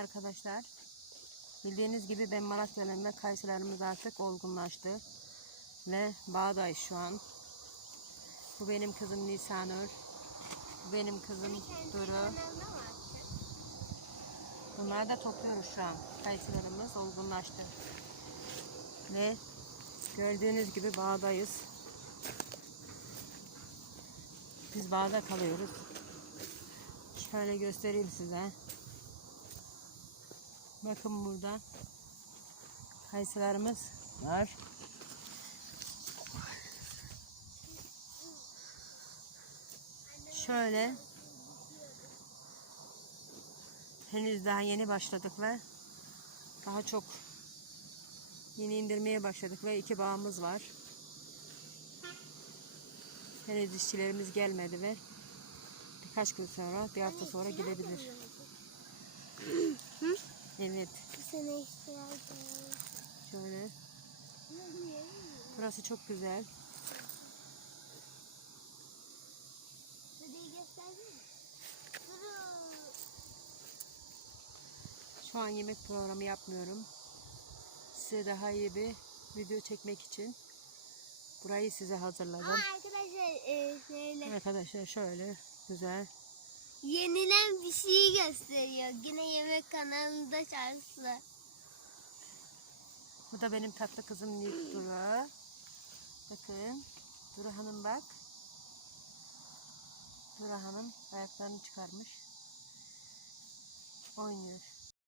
arkadaşlar. Bildiğiniz gibi ben Malatya'lıyım ve kayısılarımız artık olgunlaştı. Ve bağdayız şu an. Bu benim kızım Nisanur. Bu benim kızım Duru. Bunları da topluyoruz şu an. Kayısılarımız olgunlaştı. Ve gördüğünüz gibi bağdayız. Biz bağda kalıyoruz. Şöyle göstereyim size. Bakın burada kayısılarımız var. Şöyle henüz daha yeni başladık ve daha çok yeni indirmeye başladık ve iki bağımız var. Henüz işçilerimiz gelmedi ve birkaç gün sonra bir hafta sonra gelebilir. Evet. Bu sene ihtiyacım. Şöyle. Burası çok güzel. Şu an yemek programı yapmıyorum. Size daha iyi bir video çekmek için burayı size hazırladım. Aa arkadaşlar e, şöyle. Arkadaşlar şöyle güzel. Yenilen bir şeyi gösteriyor. Yine yemek kanalında şanslı. Bu da benim tatlı kızım Duru. Bakın. Duru Hanım bak. Duru Hanım ayaklarını çıkarmış. Oynuyor.